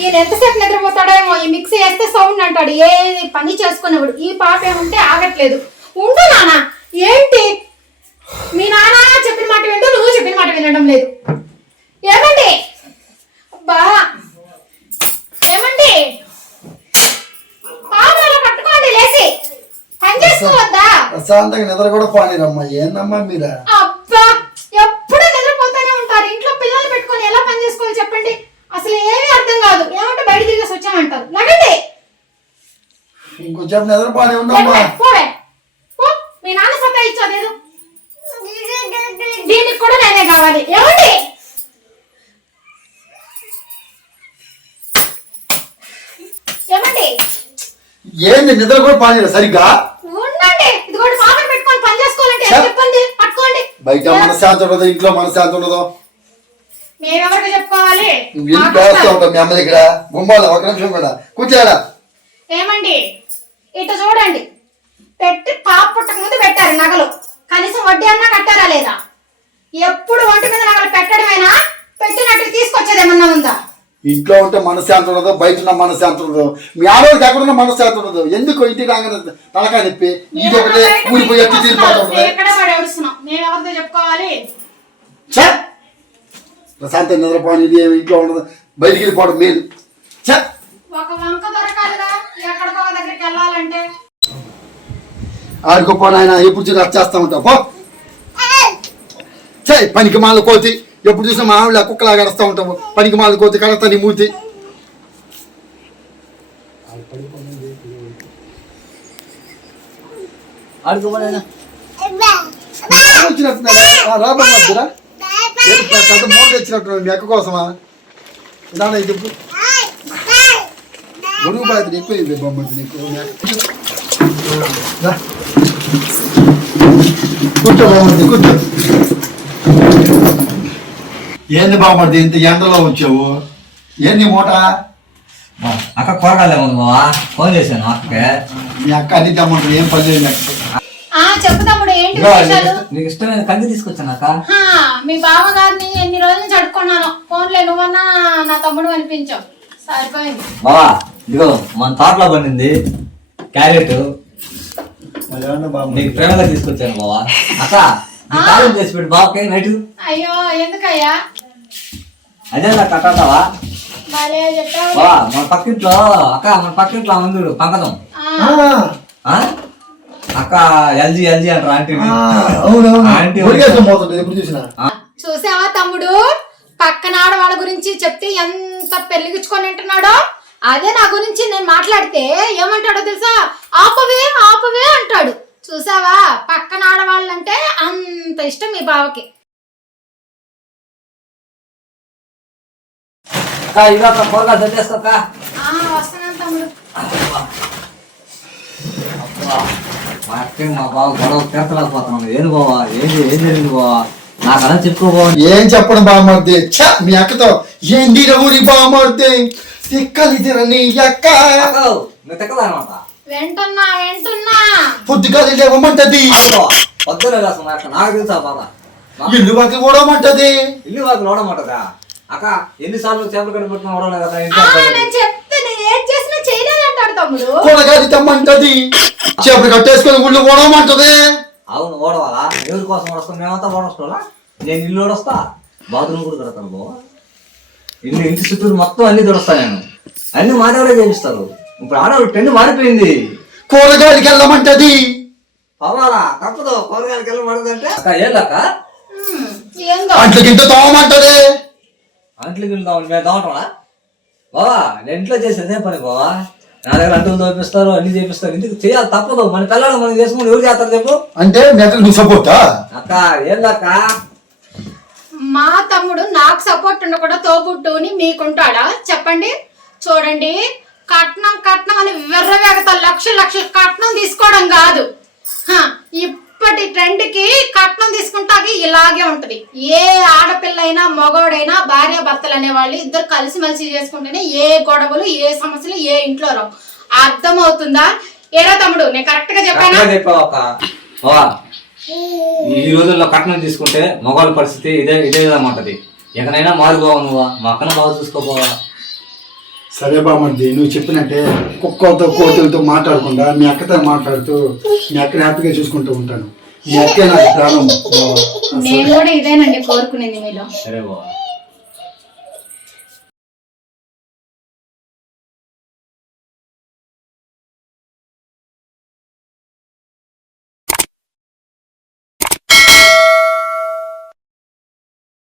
ఈయన ఎంతసేపు నిద్రపోతాడేమో. ఈ మిక్సీ వేస్తే సౌండ్ అంటాడు, ఏ పని చేసుకునేవాడు. ఈ పాప ఏముంటే ఆగట్లేదు. ఉండు నాన్న. ఏంటి మీ నాన్న చెప్పిన మాట వింటూ నువ్వు చెప్పిన మాట వినడం లేదు. ఏమండి అబ్బా, ఏమండి పాపలు పట్టుకోండి, లేచి పని చేసుకోవద్దా? ప్రశాంతంగా నిద్ర కూడా పోనీరమ్మా. ఏందమ్మా మీరా? అబ్బా, ఎప్పుడు నిద్రపోతానే ఉంటారు. ఇంట్లో పిల్లలు పెట్టుకొని ఎలా పని చేసుకోవాలి చెప్పండి? అసలు ఏమీ అర్థం కాదు. ఏమంటే బయట తిరిగేసి వచ్చామంటారు. లగండి. ఇంకొంచెం నిద్ర పోనీ ఉందమ్మా. పోవే పో. మీ నాన్న సత్తా ఇచ్చారు. దీనికి కూడా నేనే కావాలి. ఏమండి ఏమండి ఏంది నిద్ర కూడా పోనీరా సరిగ్గా? ఉండండి. ఇది కూడా పాపను పెట్టుకొని పని చేసుకోవాలంటే చెప్పండి. పట్టుకోండి. బయట మనశ్శాంతి ఉండదు, ఇంట్లో మనశ్శాంతి ఉండదు. మేమెవరికి చెప్పుకోవాలి? నువ్వు ఎందుకు వేస్తా ఉంటావు మీ అమ్మ దగ్గర? గుమ్మాలి ఒక నిమిషం కూడా కూర్చోడా? ఏమండి ఇటు చూడండి. పెట్టి పాప పుట్టక ముందు పెట్టారు నగలు. కనీసం వడ్డీ అన్నా కట్టారా లేదా? ఎప్పుడు ఒంటి మీద నగలు పెట్టడమేనా? పెట్టినట్టు తీసుకొచ్చేదేమన్నా ఉందా? ఇంట్లో ఉంటే మనశ్శాంతి ఉండదు, బయట ఉన్న మనశ్శాంతి ఉండదు. మీ ఆడవాళ్ళకి ఎక్కడున్న మనశ్శాంతి ఉండదు. ఎందుకు ఇంటికి రాగానే తలకాయ నొప్పి ఇది ఒకటే ఊరిపోయి ఎత్తి తీరిపోతుంది. మేమెవరితో చెప్పుకోవాలి? ప్రశాంతం నిద్రపోని ఇది ఇంట్లో ఉండదు, బయటికి వెళ్ళిపోవడం మేలు. ఒక వంక దొరకాలిగా ఎక్కడికో దగ్గరికి వెళ్ళాలంటే. ఆడుకోపోయిన ఆయన ఎప్పుడు చూసి వచ్చేస్తా ఉంటావు. పో చే పనికి మాల కోతి. ఎప్పుడు చూసినా మా ఆవిడ కుక్కలాగా అరుస్తూ ఉంటావు. పనికి మాల కోతి కడతా నీ మూతి. వచ్చినట్టున్నారా? రాబా మధ్యరా పెద్ద మూట తెచ్చినట్టున్నాడు మీ అక్క కోసమా? ఇలానే చెప్పు. గొడుగు బాధ్యత ఎక్కువ బొమ్మది నీకు. కూర్చో బాగుంది, కూర్చో. ఏంది బాగుంది ఇంత ఎండలో వచ్చావు? ఏంది మూట? అక్క కూరగాయలు ఏముంది బావా? ఫోన్ చేశాను అక్కకి. మీ అక్క అన్ని తెమ్మంటారు, ఏం పని లేదు. చెప్పు తమ్ముడు, ఏంటి నీకు ఇష్టమైన కంది తీసుకొచ్చాను అక్క. మీ బావగారిని ఎన్ని రోజుల నుంచి అడుక్కున్నాను. ఫోన్లే నువ్వన్నా నా తమ్ముడు అనిపించావు. సరిపోయింది బావా. ఇదిగో మన తోటలో పండింది క్యారెట్, నీకు ప్రేమగా తీసుకొచ్చాను బావా. అక్క కాలం చేసి పెట్టు బావకే నైట్. అయ్యో ఎందుకయ్యా? అదే నాకు కట్టావా చెప్పావా? మన పక్కింట్లో అక్క, మన పక్కింట్లో ఉంది పంకజం అక్క. ఎల్జీ ఎల్జీ అంటారు ఆంటీ. చూసావా తమ్ముడు, పక్కన ఆడవాళ్ళ గురించి చెప్తే ఎంత పెళ్లిగిచ్చుకొని అంటున్నాడో. అదే నా గురించి నేను మాట్లాడితే ఏమంటాడో తెలుసా? ఆపవే ఆపవే అంటాడు. చూసావా, పక్కన ఆడవాళ్ళంటే అంత ఇష్టం మీ బావకి. వస్తున్నాను తమ్ముడు. మా బావ గొడవ తీర్చలేకపోతున్నాను. ఏంది బావా? ఏం జరిగింది బావా? నాకన్నా చెప్పుకోబోవా. ఏం చెప్పడం బాగుమడితే మీ అక్కతో ఏంది ఊరి బాగుమడితే తిక్కలిదిరని అక్క అనమాట. వింటున్నా వింటున్నా. పొద్దుగా లేవమంటది, పొద్దున నాకు తెలుసా బాబా. ఇల్లు వాకి ఓడమంటది. ఇల్లు వాకి ఓడమంటదా అక్క? ఎన్నిసార్లు చేపలు కనిపెట్టిన ఓడలే కదా. కొనగాది తెమ్మంటది, చేపలు కట్టేసుకొని ఊళ్ళు ఓడమంటది. అవును, ఓడవాలా? ఎవరి కోసం ఓడస్తాం? మేమంతా ఓడొస్తా. నేను ఇల్లు ఓడొస్తా, బాత్రూమ్ కూడా దొరకను బావా. ఇంటి చుట్టూరు మొత్తం అన్ని దొరుకుతా నేను. అన్ని మా దగ్గర చేపిస్తారు. ఇప్పుడు ఆడవాళ్ళు ట్రెండ్ మారిపోయింది. కూరగాయలకి వెళ్ళమంటది. అవ్వాలా? తప్పదు, కూరగాయలకి వెళ్ళమంటదంటే అక్క. ఏందక్క? అంట్లు గింట తోమంటది. అంట్లు గిళ్ళు తోమని మేము తోమటమా బావా? నేను ఇంట్లో చేసేదే పని బావా. నా దగ్గర అంటులు తోపిస్తారు, అన్ని చేపిస్తారు. ఇంటికి చేయాలి, తప్పదు. మన పిల్లలు మనం చేసుకుని ఎవరు చేస్తారు చెప్పు? అంటే నువ్వు సపోర్టా అక్క? ఏందక్క? మా తమ్ముడు నాకు సపోర్ట్ ఉండకుండా తోబుట్టుని మీకుంటాడా చెప్పండి? చూడండి, కట్నం కట్నం అని వెర్రవేగత లక్షలు లక్షలు కట్నం తీసుకోవడం కాదు. ఇప్పటి ట్రెండ్ కి కట్నం తీసుకుంటాకి ఇలాగే ఉంటది. ఏ ఆడపిల్ల అయినా మగోడైనా భార్య భర్తలు అనేవాళ్ళు ఇద్దరు కలిసిమెలిసి చేసుకుంటేనే ఏ గొడవలు ఏ సమస్యలు ఏ ఇంట్లో రావు. అర్థమవుతుందా? ఏరా తమ్ముడు, నేను కరెక్ట్ గా చెప్పానా? ఈ రోజుల్లో కట్నం తీసుకుంటే మగవాళ్ళ పరిస్థితి ఇదే విధంగా ఉంటది. ఎక్కడైనా మారిపోవా నువ్వా? మా అక్కన బాగా చూసుకోపోవా. సరే బామర్ది, నువ్వు చెప్పినట్టే కుక్కతో కోతులతో మాట్లాడకుండా మీ అక్కతో మాట్లాడుతూ మీ అక్కని హ్యాపీగా చూసుకుంటూ ఉంటాను. మీ అక్కే నాకు ప్రాణం బావ. నేను కూడా ఇదేనండి కోరుకునేది మీలో. సరే బావ.